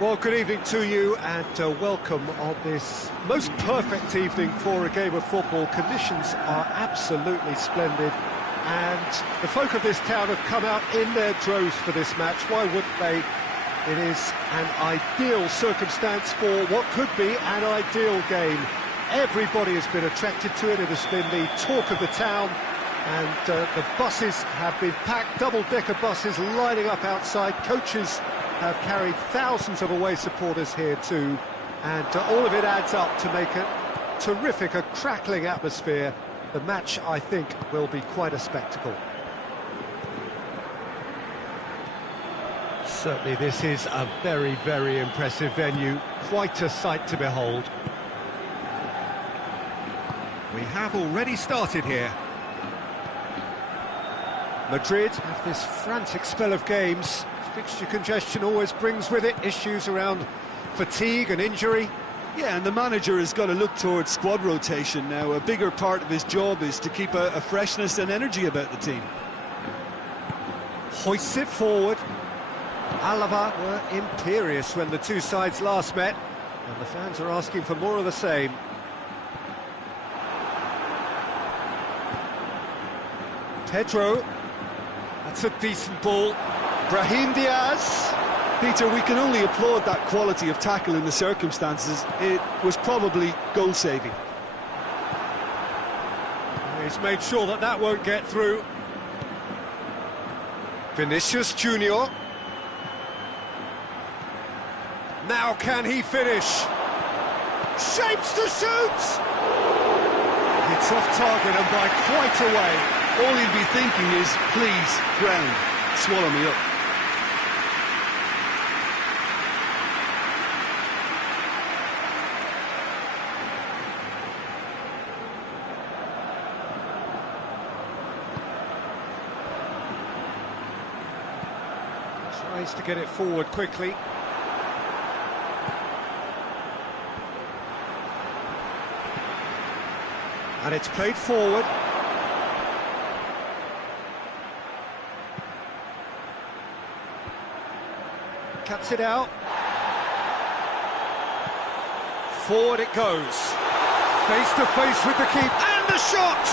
Well, good evening to you and welcome on this most perfect evening for a game of football. Conditions are absolutely splendid and the folk of this town have come out in their droves for this match. Why wouldn't they? It is an ideal circumstance for what could be an ideal game. Everybody has been attracted to it. It has been the talk of the town and the buses have been packed, double-decker buses lining up outside. Coaches have carried thousands of away supporters here too, and all of it adds up to make a terrific, a crackling atmosphere. The match, I think, will be quite a spectacle. Certainly this is a very, very impressive venue, quite a sight to behold. We have already started here. Madrid have this frantic spell of games. Fixture congestion always brings with it issues around fatigue and injury. Yeah, and the manager has got to look towards squad rotation now. A bigger part of his job is to keep a freshness and energy about the team. Hoists it forward. Alava were imperious when the two sides last met, and the fans are asking for more of the same. Pedro, that's a decent ball. Brahim Diaz. Peter, we can only applaud that quality of tackle in the circumstances. It was probably goal-saving. He's made sure that that won't get through. Vinicius Junior. Now can he finish? Shapes to shoot! It's off target and by quite a way. All he'll be thinking is, please, ground, swallow me up. Tries to get it forward quickly. And it's played forward. Cuts it out. Forward it goes. Face to face with the keeper. And the shot!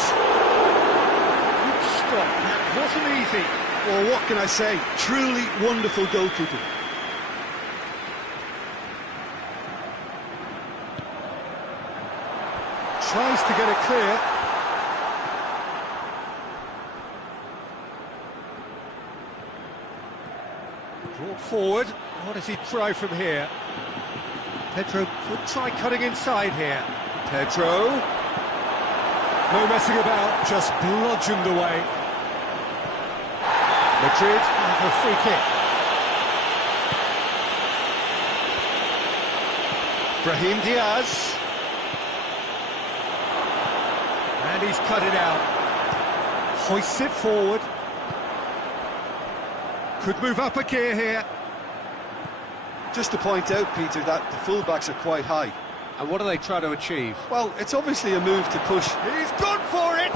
Good stop. That wasn't easy. Well, what can I say? Truly wonderful goalkeeping. Tries to get it clear. Brought forward. What does he try from here? Pedro could try cutting inside here. Pedro. No messing about, just bludgeoned away. Madrid have a free kick. Brahim Diaz. And he's cut it out. Hoists it forward. Could move up a gear here. Just to point out, Peter, that the fullbacks are quite high. And what do they try to achieve? Well, it's obviously a move to push. He's gone for it!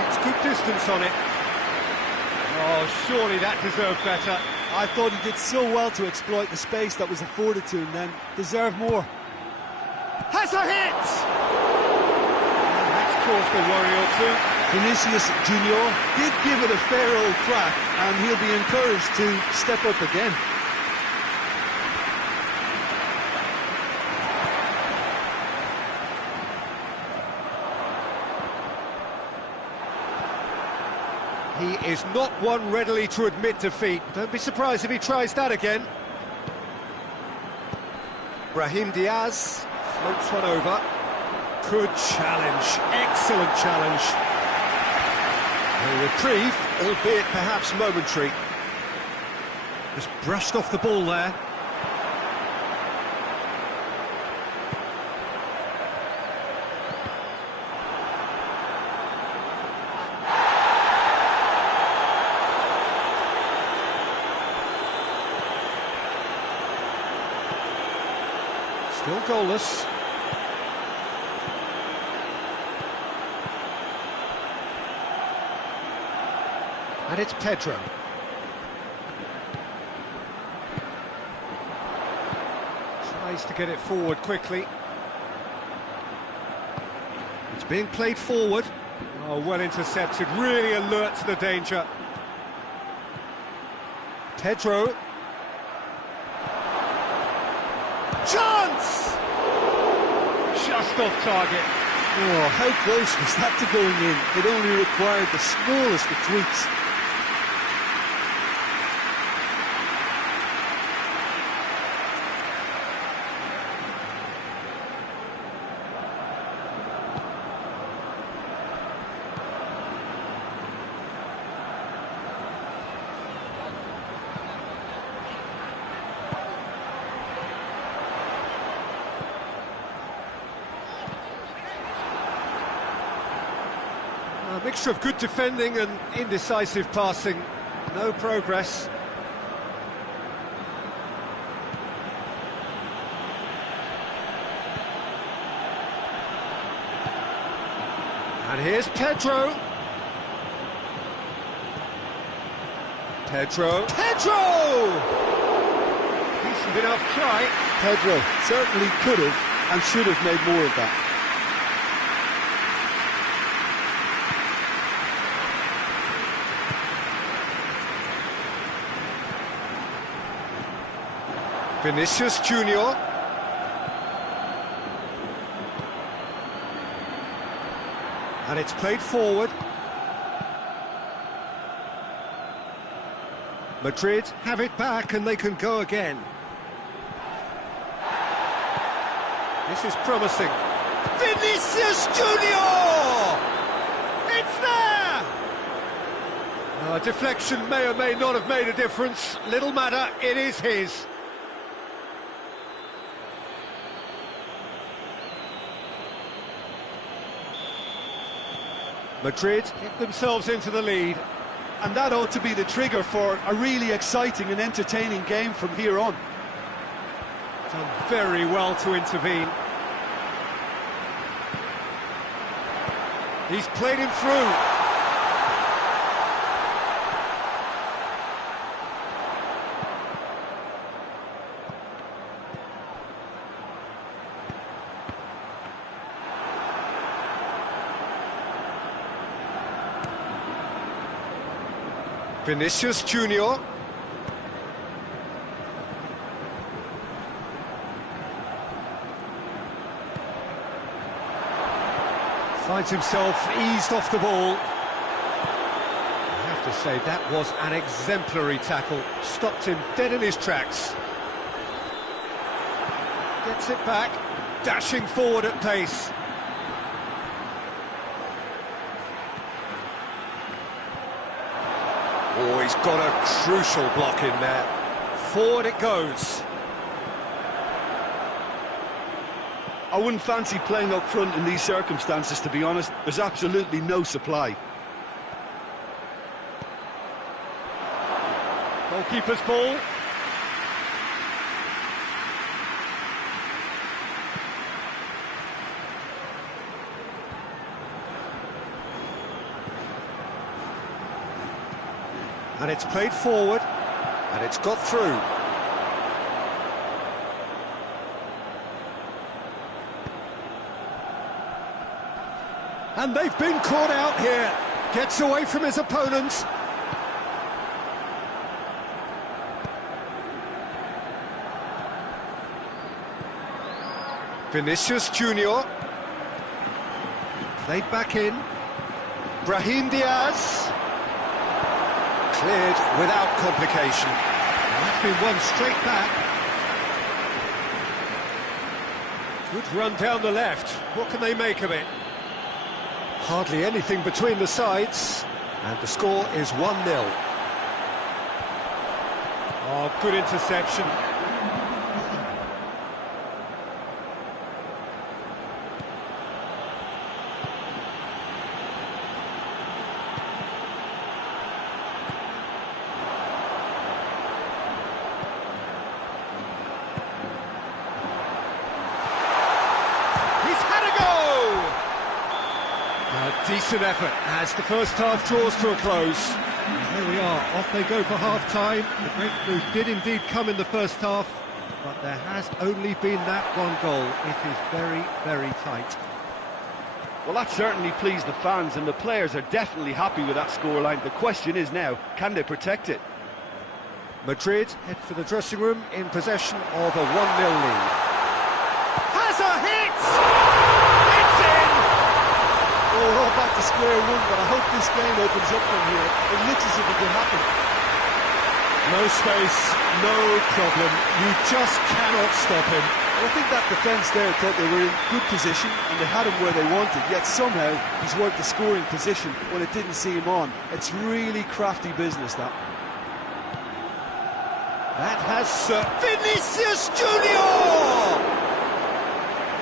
It's good distance on it. Oh, surely that deserved better. I thought he did so well to exploit the space that was afforded to him then. Deserved more. Has a hit! And that's caused a worry or two. Vinicius Junior did give it a fair old crack, and he'll be encouraged to step up again. He is not one readily to admit defeat. Don't be surprised if he tries that again. Brahim Diaz floats one over. Good challenge, excellent challenge. A reprieve, albeit perhaps momentary. Just brushed off the ball there. Still goalless. And it's Pedro. Tries to get it forward quickly. It's being played forward. Oh, well intercepted, really alert to the danger. Pedro. Chance! Just off target. Oh, how close was that to going in? It only required the smallest of tweaks. A mixture of good defending and indecisive passing. No progress. And here's Pedro. Pedro. Decent enough try. Pedro certainly could have and should have made more of that. Vinicius Junior. And it's played forward. Madrid have it back and they can go again. This is promising. Vinicius Junior! It's there! Deflection may or may not have made a difference. Little matter, it is his. Madrid get themselves into the lead. And that ought to be the trigger for a really exciting and entertaining game from here on. Done very well to intervene. He's played him through. Vinicius Junior. Finds himself eased off the ball. I have to say, that was an exemplary tackle. Stopped him dead in his tracks. Gets it back, dashing forward at pace. Oh, he's got a crucial block in there. Forward it goes. I wouldn't fancy playing up front in these circumstances, to be honest. There's absolutely no supply. Goalkeeper's ball. And it's played forward, and it's got through. And they've been caught out here. Gets away from his opponents. Vinicius Junior. Played back in. Brahim Diaz. Cleared without complication. And that's been won straight back. Good run down the left. What can they make of it? Hardly anything between the sides. And the score is 1-0. Oh, good interception. Decent effort as the first half draws to a close. And here we are, off they go for half-time. The breakthrough did indeed come in the first half, but there has only been that one goal. It is very, very tight. Well, that certainly pleased the fans, and the players are definitely happy with that scoreline. The question is now, can they protect it? Madrid head for the dressing room in possession of a 1-0 lead. Has a hit! It's in! Oh, we're all back to square one, but I hope this game opens up from here. It looks as if it could happen. No space, no problem. You just cannot stop him. I think that defence there thought they were in good position and they had him where they wanted, yet somehow he's worked the scoring position when it didn't see him on. It's really crafty business, that. That has Vinicius Junior!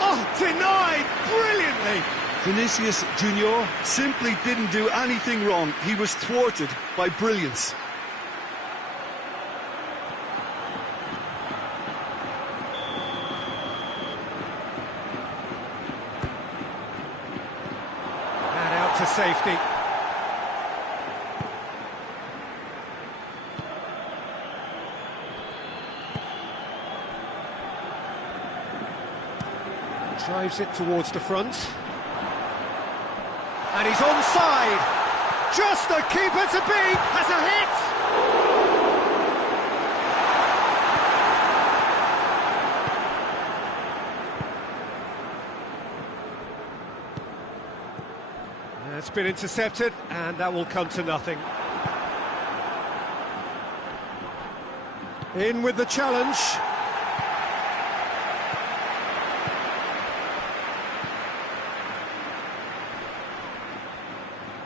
Oh, denied brilliantly! Vinicius Junior simply didn't do anything wrong. He was thwarted by brilliance. And out to safety. Drives it towards the front. And he's onside. Just the keeper to beat. Has a hit. It's been intercepted, and that will come to nothing. In with the challenge.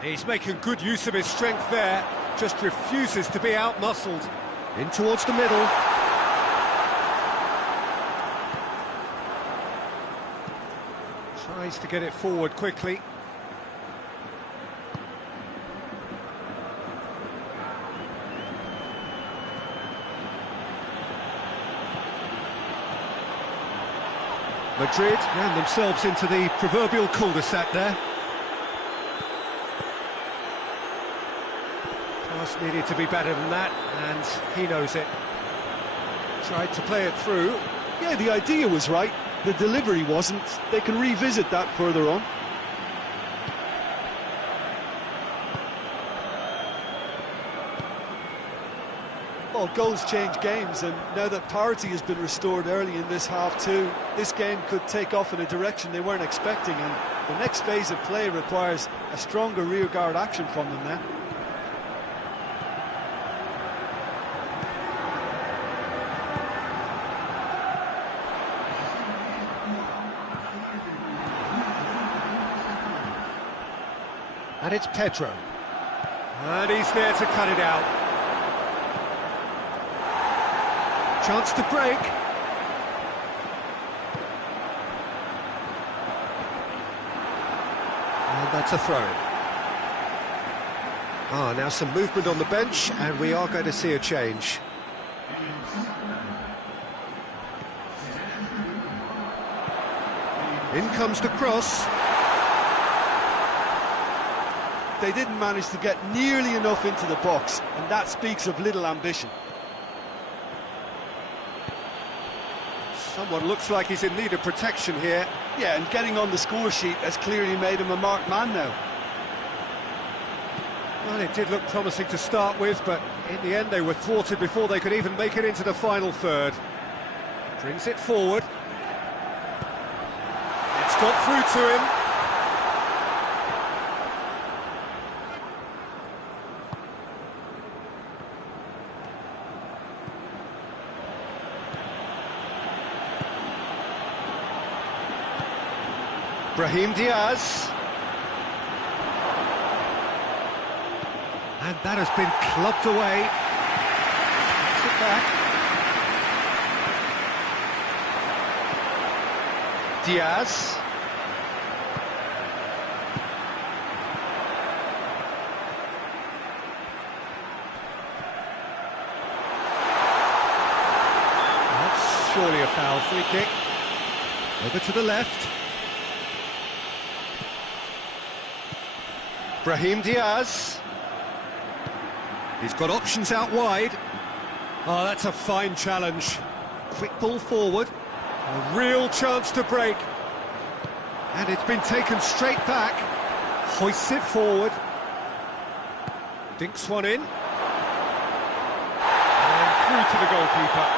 He's making good use of his strength there, just refuses to be out-muscled. In towards the middle. Tries to get it forward quickly. Madrid ran themselves into the proverbial cul-de-sac there. Pass needed to be better than that, and he knows it. Tried to play it through. Yeah, the idea was right. The delivery wasn't. They can revisit that further on. Well, goals change games, and now that parity has been restored early in this half too, this game could take off in a direction they weren't expecting, and the next phase of play requires a stronger rearguard action from them now. And it's Pedro. And he's there to cut it out. Chance to break. And that's a throw. Now some movement on the bench, and we are going to see a change. In comes the cross. They didn't manage to get nearly enough into the box, and that speaks of little ambition. Someone looks like he's in need of protection here. Yeah, and getting on the score sheet has clearly made him a marked man now. Well, it did look promising to start with, but in the end they were thwarted before they could even make it into the final third. Brings it forward. It's got through to him. Brahim Diaz. And that has been clubbed away. Gets it back. Diaz. That's surely a foul. Free kick. Over to the left. Brahim Diaz. He's got options out wide. Oh, that's a fine challenge. Quick ball forward. A real chance to break. And it's been taken straight back. Hoists it forward. Dinks one in. And through to the goalkeeper.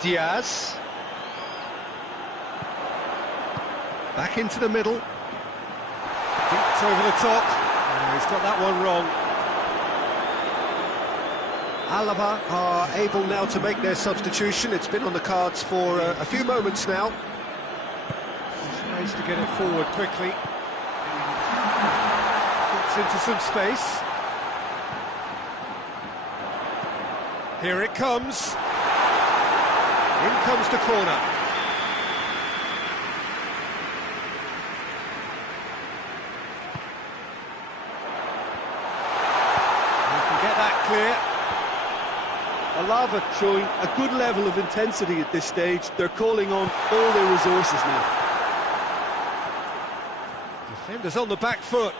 Diaz. Back into the middle. Dinked over the top. Oh, he's got that one wrong. Alaba are able now to make their substitution. It's been on the cards for a few moments now. He tries to get it forward quickly. Gets into some space. Here it comes. In comes the corner. You can get that clear. Alava showing a good level of intensity at this stage. They're calling on all their resources now. Defenders on the back foot.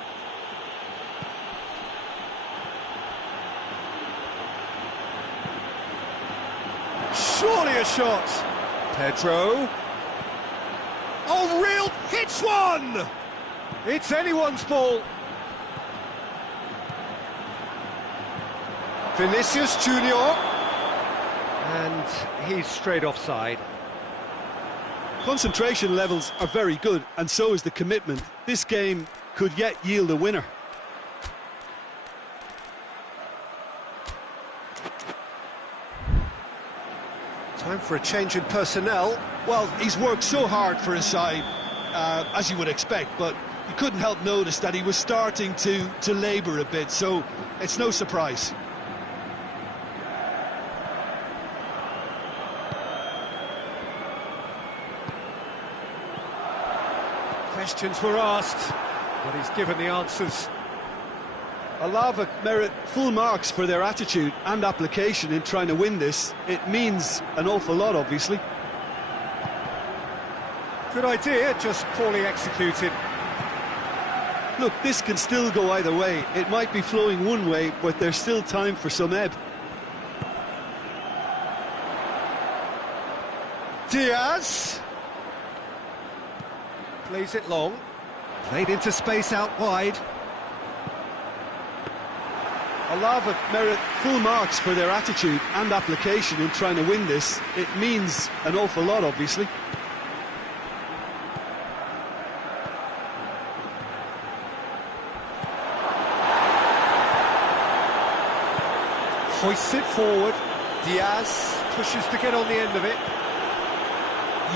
Surely a shot. Pedro. Oh, real hits one! It's anyone's ball. Vinicius Junior. And he's straight offside. Concentration levels are very good, and so is the commitment. This game could yet yield a winner. Time for a change in personnel. Well, he's worked so hard for his side, as you would expect, but you couldn't help notice that he was starting to labour a bit, so it's no surprise. Questions were asked, but he's given the answers. Alava merit full marks for their attitude and application in trying to win this. It means an awful lot, obviously. Good idea, just poorly executed. Look, this can still go either way. It might be flowing one way, but there's still time for some ebb. Diaz. Plays it long. Played into space out wide. Alava merit full marks for their attitude and application in trying to win this. It means an awful lot, obviously. Hoists it forward. Diaz pushes to get on the end of it.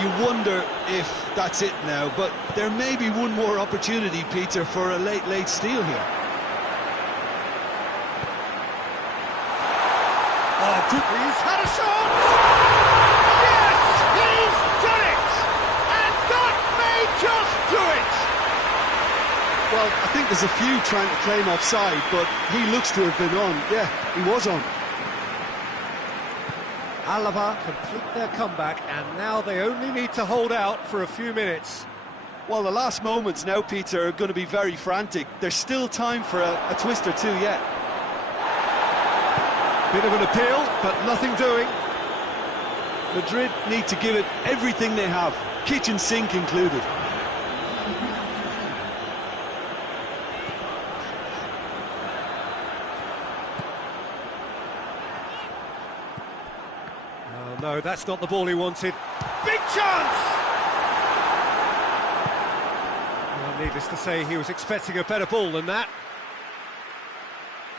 You wonder if that's it now, but there may be one more opportunity, Peter, for a late steal here. Oh, he's had a shot! Yes, he's done it! And that may just do it! Well, I think there's a few trying to claim offside, but he looks to have been on. Yeah, he was on. Alaba complete their comeback, and now they only need to hold out for a few minutes. Well, the last moments now, Peter, are going to be very frantic. There's still time for a twist or two yet. Bit of an appeal, but nothing doing. Madrid need to give it everything they have, kitchen sink included. Oh, no, that's not the ball he wanted. Big chance! Well, needless to say, he was expecting a better ball than that.